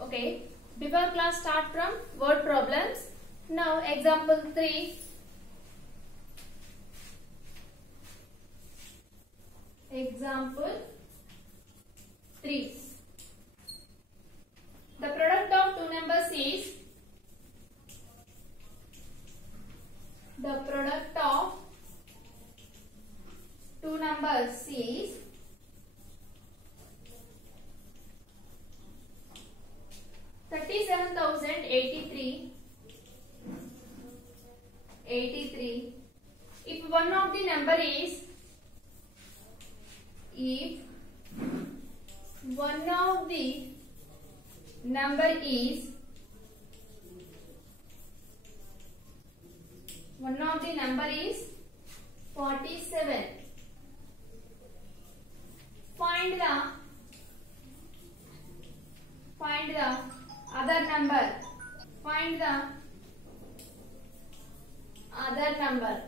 Okay, before class start from word problems. Now example 3. Example 3. The product of two numbers is the product of two numbers is 37,083. If one of the number is one of the number is 47. Find the other number. Find the other number.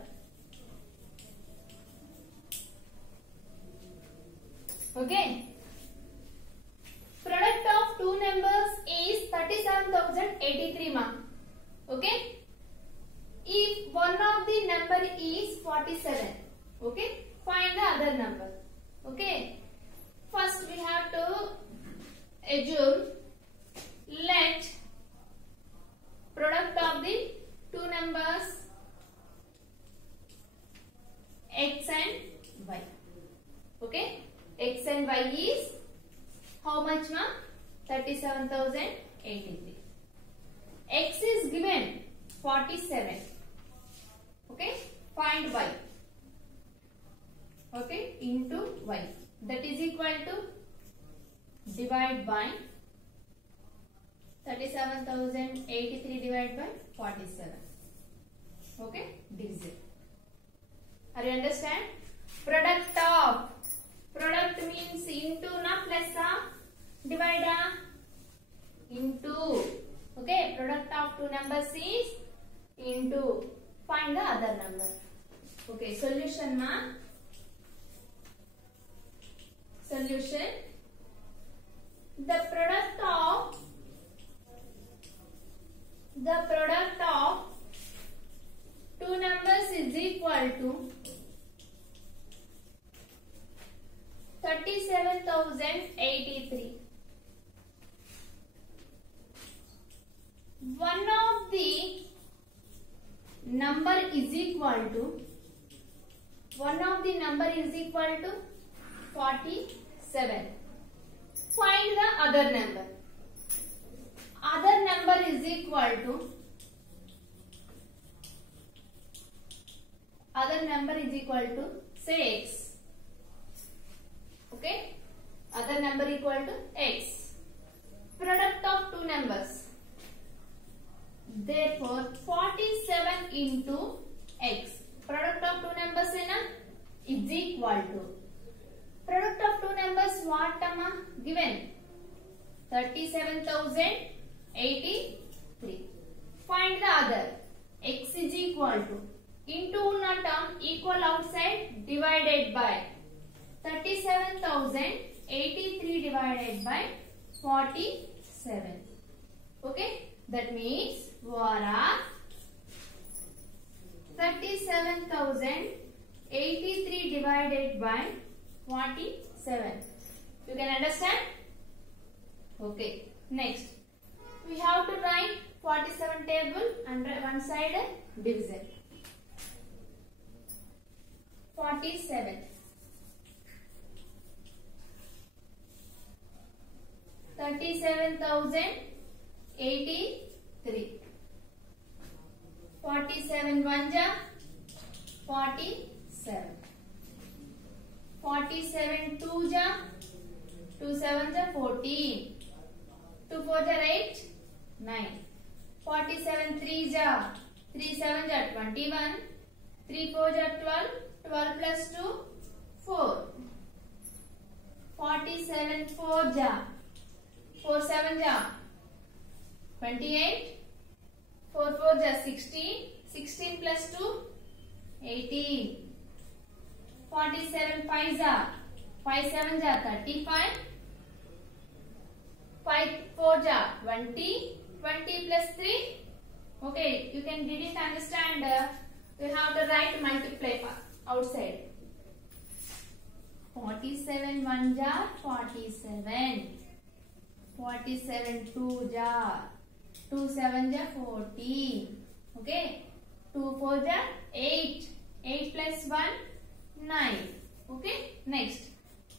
Okay. Product of two numbers is 37,083 ma. Okay. If one of the number is 47. Okay. Find the other number. Okay. First we have to assume, let product of the two numbers x and y. Okay. X and y is how much ma? 37,083. X is given 47. Okay. Find y. Okay. Into y. That is equal to divide by 37,083 divided by 47. Okay. Divisible. Are you understand? Product of. Product means into na plus divider into. Okay. Product of two numbers is into. Find the other number. Okay. Solution ma. Solution. The product of two numbers is equal to 37,083. One of the number is equal to 47. Find the other number. Other number is equal to 6. Okay. Other number equal to x. Product of two numbers. Therefore 47 into x. Product of two numbers is equal to. Product of two numbers what given? 37,083. Find the other. X is equal to. Into term equal outside divided by 37,083 divided by 47. Okay. That means Vara 37,083 divided by 47. You can understand? Okay. Next, we have to write 47 table and one side division. 47. 37,083. 47 1 ja 47. 47 2 ja 2 7 ja 14. 2 4 ja 8 9. 47 3 ja 3 7 ja 21. 3 4 ja 12. 12 plus 2 4. 47 4 ja 4 7 ja 28. 4 4 ja 16. 16 plus 2 18. 47 5 ja 5 7 ja 35. 5 4 ja 20. 20 plus 3. Okay, you didn't understand. You have to write multiply outside. 47 1 ja 47. 47 2 ja 2 7 ja 14. Okay, 2 4 ja 8. 8 plus 1 9. Okay, next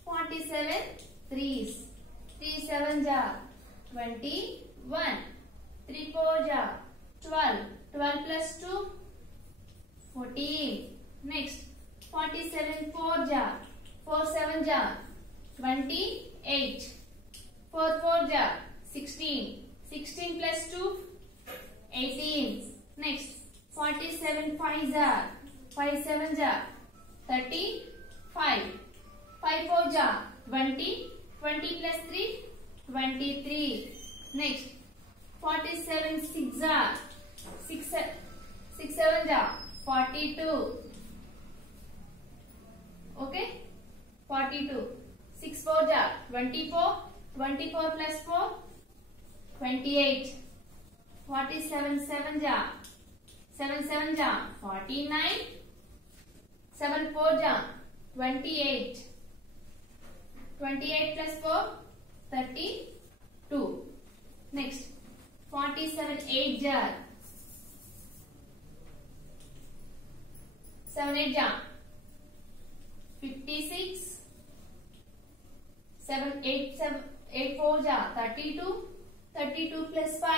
47 3s. 3 7 ja 21. 3 4 ja 12. 12 plus 2 14. Next 47 4 ja 4 7 ja 28. 4 4 ja 16. 16 plus 2 18. Next 47 5 ja 5 7 ja 35. 5 4 ja 20. 20 plus 3 23. Next 47 6 ja 6 7 ja 42. Okay, 42. 6 4 ja 24. 24 plus 4 28. 47 7 ja 7 7 ja 49. 7 4 ja 28. 28 plus 4 32. Next 47 8 ja 7 8 ja 56. 7 8 4 ja 32. 32 plus 5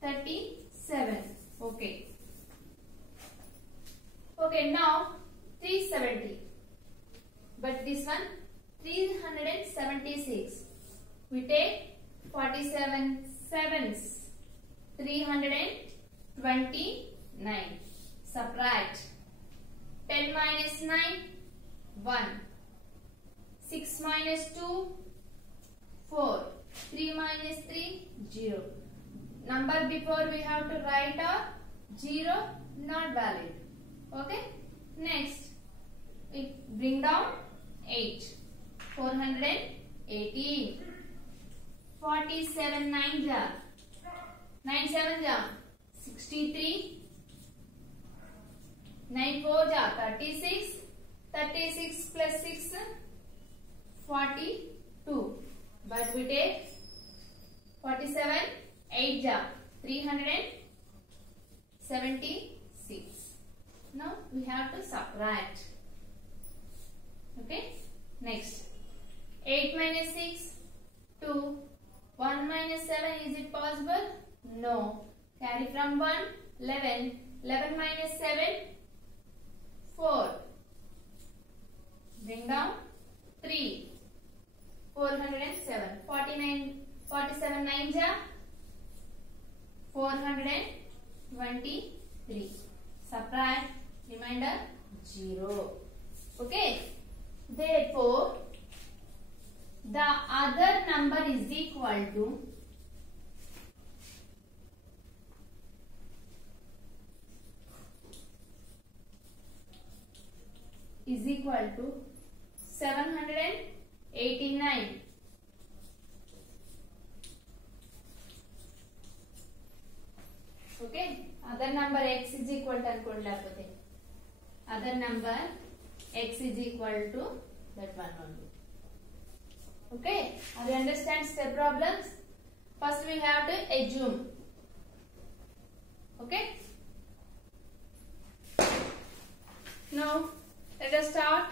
37. Okay. Okay, now 370. But this one 376. We take 47 sevens. 329. Subtract. 10 minus 9 1. 6 minus 2 4. 3 minus 3 0. Number before we have to write a 0, not valid. Okay. Next we bring down 8. 418. 47 9 ja 9 7 ja 63. 9 4 ja 36. 36 plus 6 42. But we take 47 8 ja 376. Now we have to subtract. Okay. Next 8 minus 6 2. 1 minus 7, is it possible? No. Carry from 1 11. 11 minus 7 4. Bring down 3. 407. 47 9 ja 423. Subtract. Remainder 0. Okay. Therefore, the other number is equal to is equal to 789. Okay, other number x is equal to other number x is equal to that one only. Okay, are you understand step problems? First we have to assume. Okay, now let us start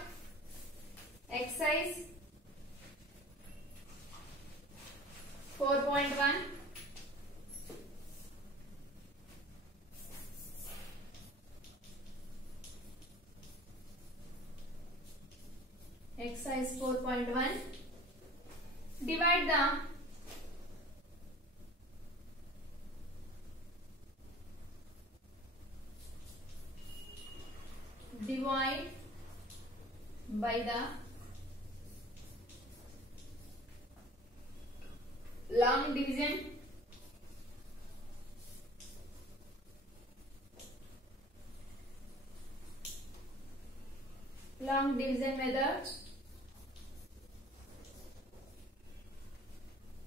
exercise 4.1. Exercise 4.1. Divide the by the long division method.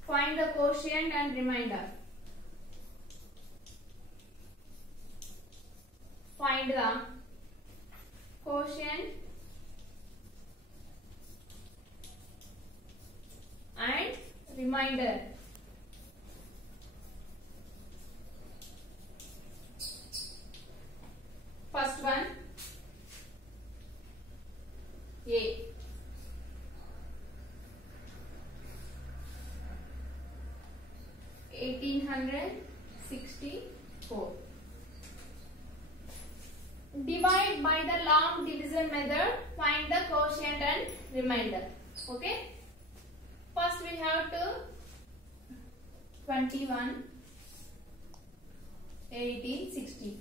Find quotient and remainder. Find the quotient and remainder. First one, A. 1864. Divide by the long division method. Find the quotient and remainder. Okay. First we have to 21 1864.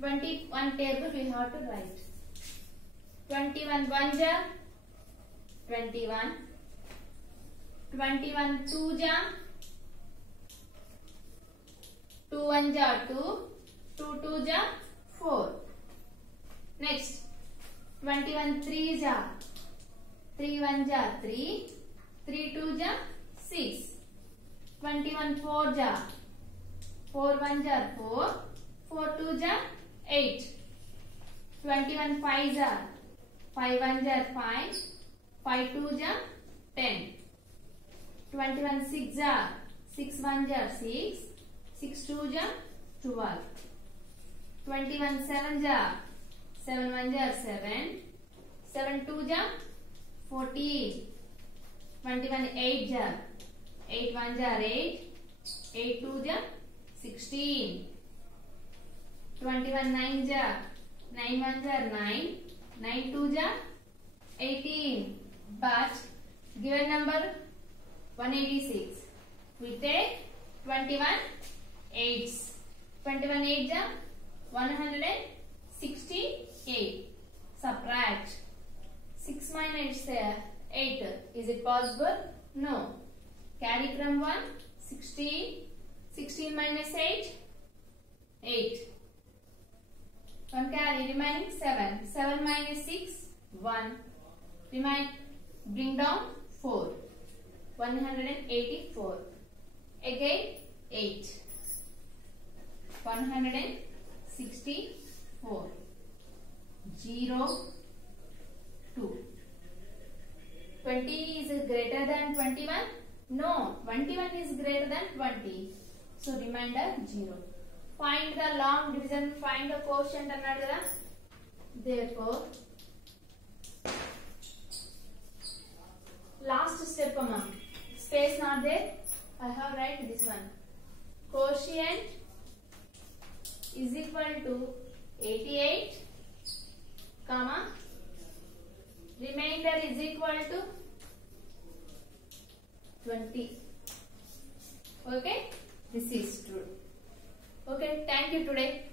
21 table we have to write. 21 1 ja 21. 21 2 ja 2 1 ja 2. 2 2 ja 4. Next 21 3 ja 3 1 ja 3. 3 2 ja 6. 21 4 ja 4 1 ja 4. 4 2 ja 8. 21 5 ja 5 1 ja 5. 5 2 ja 10. 21 6 ja 6 1 ja 6. 6 2 ja 12. 21 7 ja 7 1 ja 7. 7 2 ja 14. 21 8 ja 8 1 ja 8. 8 2 ja 16. 21 9 ja 9 1 ja 9. 9 2 ja 18. But given number 186. We take 21 8s. 21 8 ja 168. Subtract 6 minus 8. Is it possible? No. Carry from 1 16. 16 minus 8 8. 1 carry remaining 7. 7 minus 6 1. Bring down 4. 184. Again 8. 164. 0 2. 20 is greater than 21? No, 21 is greater than 20. So remainder 0. Find the long division, find the quotient annadu kada. Therefore, last step amma. Space not there. I have write this one. Quotient is equal to 88, comma. Remainder is equal to 20. Okay, this is true. Okay, thank you today.